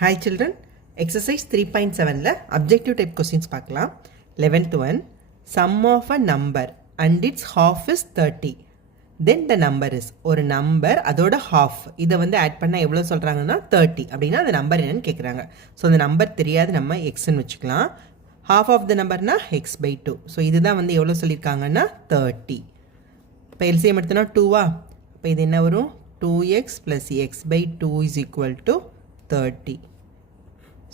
Hi children, exercise 3.7 objective type questions பார்க்கலாம். 11th one, sum of a number and its half is 30. Then the number is, ஒரு number அதோட half, இதை வந்து add பண்ணால் எவ்வளோ சொல்கிறாங்கன்னா 30 அப்படின்னா அந்த நம்பர் என்னன்னு கேட்குறாங்க. ஸோ அந்த நம்பர் தெரியாது, நம்ம எக்ஸ்ன்னு வச்சுக்கலாம். half of the numberனா x by 2. So இதுதான் வந்து எவ்வளோ சொல்லியிருக்காங்கன்னா 30. இப்போ எல்சிஎம் எடுத்தோன்னா 2வா, இப்போ இது என்ன வரும், 2x plus x by 2 is equal to 30.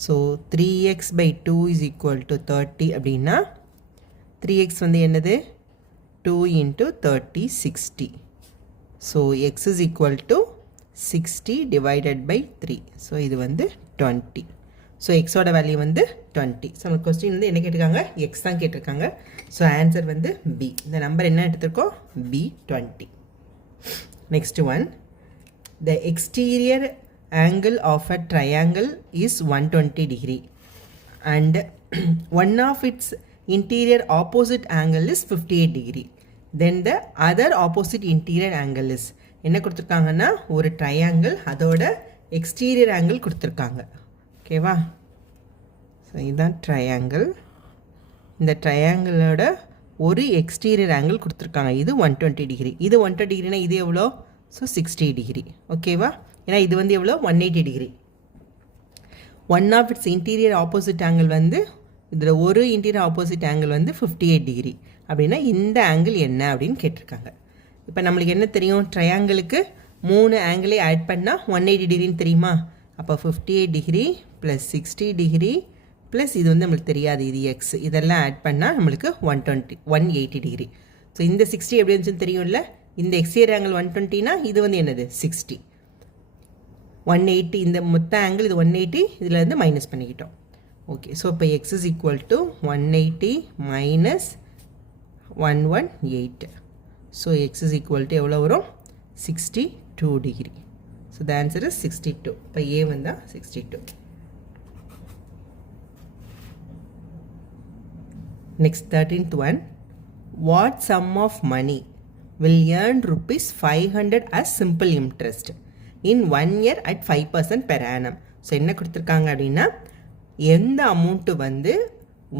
So 3x by 2 is equal to 30 அப்படின்னா 3x வந்து என்னது, 2 into 30 60. So x is equal to 60 divided by 3. So இது வந்து 20. So x ஓட வேல்யூ வந்து 20. So நம்ம கொஸ்டின் வந்து என்ன கேட்டிருக்காங்க, x தான் கேட்டிருக்காங்க. So ஆன்சர் வந்து B. இந்த நம்பர் என்ன எடுத்திருக்கோம், B 20. Next one, the exterior angle of a triangle is 120 degree and one of its interior opposite angle is 58 degree. Then the other opposite interior angle is, என்ன கொடுத்துருக்காங்கன்னா ஒரு triangle அதோட exterior angle கொடுத்துருக்காங்க. ஓகேவா, so இதுதான் triangle. இந்த ட்ரையாங்கிளோட ஒரு exterior angle கொடுத்துருக்காங்க, இது 120 டிகிரி. இது 120 டிகிரினா இது எவ்வளோ, ஸோ 60 டிகிரி. ஓகேவா, ஏன்னா இது வந்து எவ்வளோ 180 degree. One of its interior opposite angle வந்து, இதில் ஒரு இன்டீரியர் ஆப்போசிட் ஆங்கிள் வந்து 58 டிகிரி. அப்படின்னா இந்த ஆங்கிள் என்ன அப்படின்னு கேட்டிருக்காங்க. இப்போ நம்மளுக்கு என்ன தெரியும், ட்ரையாங்கிளுக்கு 3 ஆங்கிளே ஆட் பண்ணால் 180 டிகிரின்னு தெரியுமா. அப்போ 58 டிகிரி ப்ளஸ் 60 டிகிரி ப்ளஸ் இது வந்து நம்மளுக்கு தெரியாது, இது எக்ஸ், இதெல்லாம் ஆட் பண்ணால் நம்மளுக்கு 180 டிகிரி. ஸோ இந்த 60 எப்படி இருந்துச்சுன்னு தெரியும்ல, இந்த எக்ஸ்டீரியர் ஆங்கிள் 120னா இது வந்து என்னது 60. 180, இந்த மொத்த ஆங்கிள் இது 180, இதில் இருந்து மைனஸ் பண்ணிக்கிட்டோம். ஓகே, ஸோ இப்போ X is equal to 180 minus 118. So X is equal to எவ்வளோ வரும், 62 degree. So the answer is 62. இப்போ ஏ வந்தால் 62. Next 13th one, what sum of money will earn rupees 500 as simple interest in 1 year at 5% per annum. So என்ன கொடுத்துருக்காங்க அப்படின்னா, எந்த amount வந்து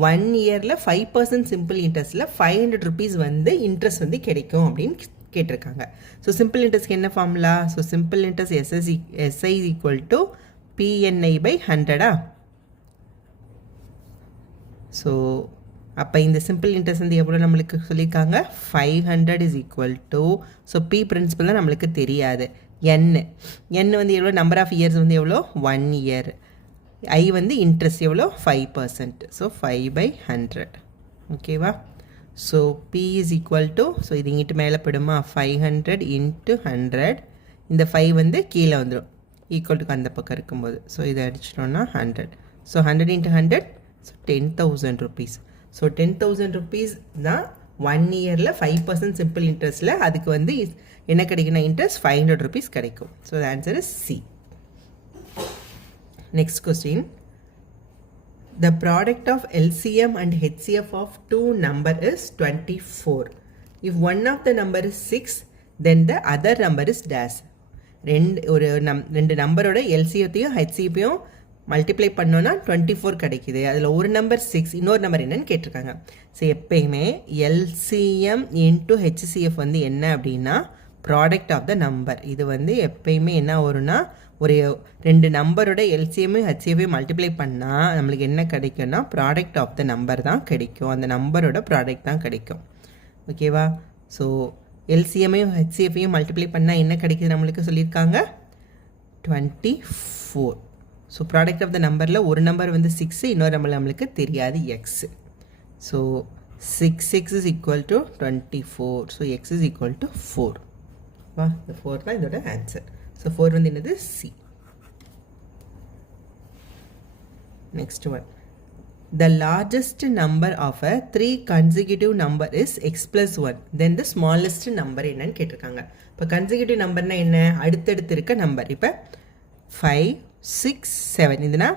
1 இயரில் 5% சிம்பிள் இன்ட்ரெஸ்ட்டில் 500 ருபீஸ் வந்து இன்ட்ரெஸ்ட் வந்து கிடைக்கும் அப்படின்னு கேட்டிருக்காங்க. ஸோ சிம்பிள் இன்ட்ரெஸ்ட்க்கு என்ன formula, so simple interest SI equal to PNI by 100. ஸோ அப்போ இந்த சிம்பிள் இன்ட்ரெஸ்ட் வந்து எவ்வளோ நம்மளுக்கு சொல்லியிருக்காங்க, 500 is equal to, so P principal தான் நம்மளுக்கு தெரியாது, n வந்து எவ்வளோ, நம்பர் ஆஃப் இயர்ஸ் வந்து எவ்வளோ 1 இயர், ஐ வந்து இன்ட்ரெஸ்ட் எவ்வளோ 5%, ஸோ 5/100. ஓகேவா, so P is equal to, so இது இங்கிட்டு மேலே போயிடுமா, 500 இன்ட்டு 100, இந்த 5 வந்து கீழே வந்துடும் ஈக்குவல் டுக்கு அந்த பக்கம் இருக்கும்போது. ஸோ இதை அடிச்சிட்டோன்னா 100, so 100 into 100, so 10,000 rupees. So 10,000 rupees தான் 1 இயரில் 5% சிம்பிள் இன்ட்ரெஸ்ட்டில் அதுக்கு வந்து என்ன கிடைக்குன்னா இன்ட்ரெஸ்ட் 500 ருபீஸ் கிடைக்கும். So the answer is C. Next question, the product of LCM and HCF of 2 number is 24. If one of the number is 6, then the other number is dash. ரெண்டு நம்பரோட எல்சிஎத்தையும் ஹெச்சிஎஃப்பையும் multiply பண்ணோன்னா 24 கிடைக்குது. அதில் ஒரு number 6, இன்னொரு number என்னன்னு கேட்டிருக்காங்க. So எப்பயுமே எல்சிஎம் இன்ட்டு ஹெச்சிஎஃப் வந்து என்ன அப்படின்னா ப்ராடக்ட் ஆஃப் த நம்பர். இது வந்து எப்பயுமே என்ன வரும்னா, ஒரு 2 நம்பரோட எல்சிஎம்மையும் ஹெச்சிஎஃப்பையும் மல்டிப்ளை பண்ணால் நம்மளுக்கு என்ன கிடைக்கும்னா ப்ராடக்ட் ஆஃப் த நம்பர் தான் கிடைக்கும், அந்த நம்பரோட ப்ராடக்ட் தான் கிடைக்கும். ஓகேவா, ஸோ எல்சிஎம்மையும் ஹெச்சிஎஃப்பையும் மல்டிப்ளை பண்ணால் என்ன கிடைக்குது நம்மளுக்கு சொல்லியிருக்காங்க, 24. ஸோ ப்ராடக்ட் ஆஃப் த நம்பரில் ஒரு நம்பர் வந்து 6, இன்னொரு நம்பர் நம்மளுக்கு தெரியாது X. So 6 is equal to 24. So X is equal to 4. வா, இந்த 4 தான் இதோட ஆன்சர். ஸோ 4 வந்து என்னது, C. Next one, the largest number of a 3 consecutive number is x plus 1. Then the smallest number என்னன்னு கேட்டிருக்காங்க. இப்போ கன்சிக்யூட்டிவ் நம்பர்னா என்ன, அடுத்தடுத்து இருக்க நம்பர். இப்போ 5, 6, 7 இதுனா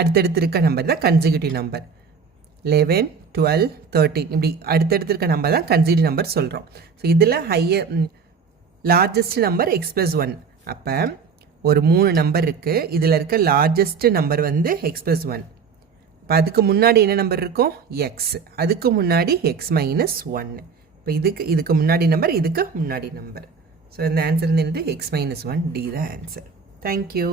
அடுத்தடுத்து இருக்க நம்பர் தான் கன்சிக்யூட்டிவ் நம்பர். 11, 12, 13 இப்படி அடுத்தடுத்து இருக்க நம்பர் தான் கன்சிக்யூட்டிவ் நம்பர் சொல்கிறோம். ஸோ இதில் லார்ஜஸ்ட் நம்பர் x plus 1. அப்போ ஒரு 3 நம்பர் இருக்குது. இதில் இருக்க லார்ஜஸ்ட் நம்பர் வந்து எக்ஸ் ப்ளஸ் 1. இப்போ அதுக்கு முன்னாடி என்ன நம்பர் இருக்கும்? எக்ஸ். அதுக்கு முன்னாடி எக்ஸ் மைனஸ் 1. இப்போ இதுக்கு முன்னாடி நம்பர், இதுக்கு முன்னாடி நம்பர். ஸோ இந்த ஆன்சர் வந்து என்னது? எக்ஸ் மைனஸ் 1, டி தான் ஆன்சர். தேங்க்யூ.